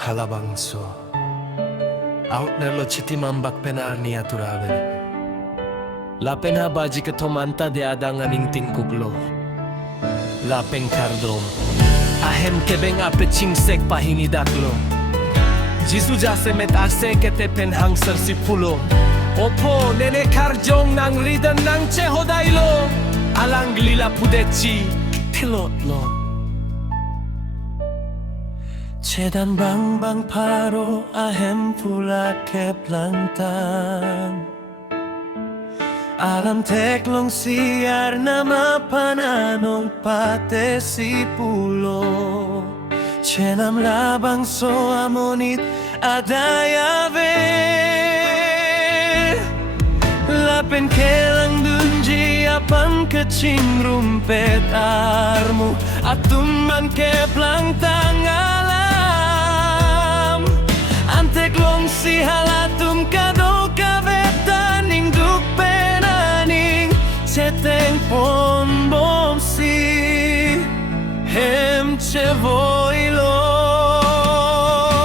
Halabangso out nello citimambak penarni aturaven la pena baji ketomanta de adanganing tingkuklo la pengkardom ahem kebeng ape chingsek pahini daklo jisu jase met ase kete penhang sersi pulo opo nene karjong nang ridan nang chehodailo alang lila pudechi pilotlo Cedan bang paro ahem pula ke plantan Alam teklong siar nama pananong pate si pulo Cenam labang so amonit adayave Lapen kelang dunji apan kecing rumpet armu Atuman ke plantang alam Teklong si halatum kado kabetaning duk penaning Seteng pon bom si hem cevoilo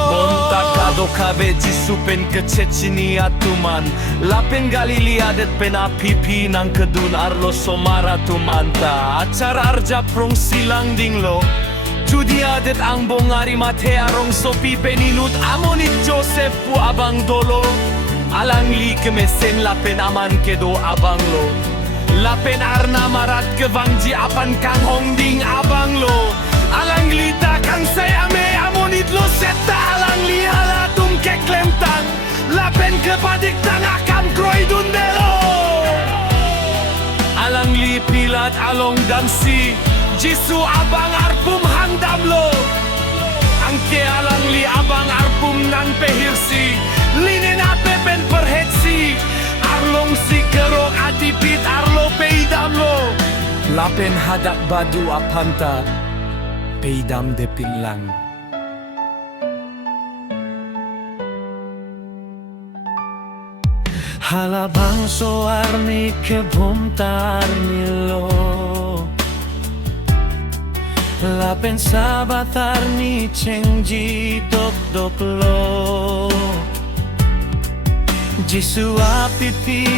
Bonta kado kabe jisupen kececini atuman Lapen galili adet penapipi nang kedun arlo somara tumanta Acara arja prong silang dinglo Judi adet ang bongari mate arong sopi peninut amonit Joseph pu abang dolo Alang li kemesen lapen aman kedo abang lo Lapen arna marat kevangji apan kang hongding abang lo Alang li takang sayame amonit lo seta alang li halatum keklentang Lapen kepadik tang akam kroy dundelo Alang li pilat along dansi Jisu abang arpum handam lo Angke alang li abang arpum nan pehirsi Linen ape pen perhetsi Arlong si kerok atipit arlo peidam lo Lapen hadak badu apanta Peidam de pilang Halabang soarni kebomtar nilo Lapen sabatar ni cengji dok lo Jisu api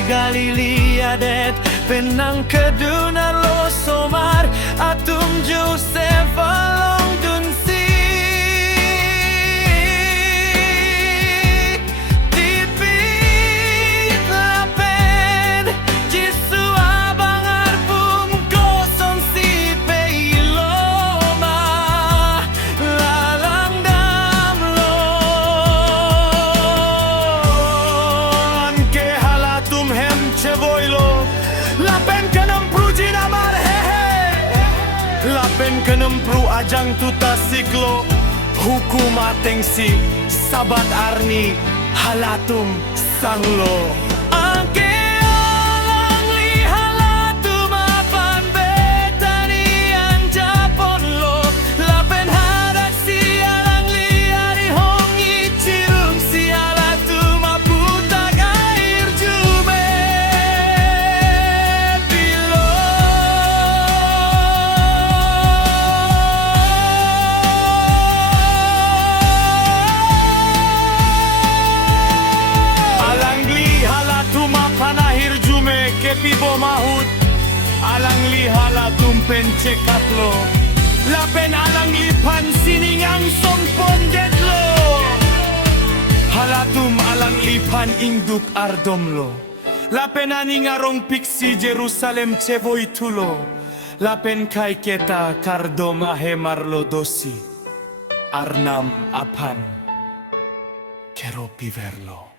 galili adet penang keduna lo somar atum Joseph along dunsi tipit lapen Jisu abang arpum kosong si peilo Lapen kenempru jinamar hehe Lapen kenempru ajang tuta siklo Hukum atengsi sabat arni halatum sanglo Angke alang li halatum apan betani ang Japon lo Lapen hadak si alang li ari hongi cirum si halatum aputak air jume Pibo mahut alang li halatum pencekat lo Lapen alang li pansining ang songpon detlo Halatum alang li pan induk ardom lo Lapen aning arong piksi Jerusalem cevoy tulo Lapen kai keta kardom ahemar lo dosi Arnam apan kero piverlo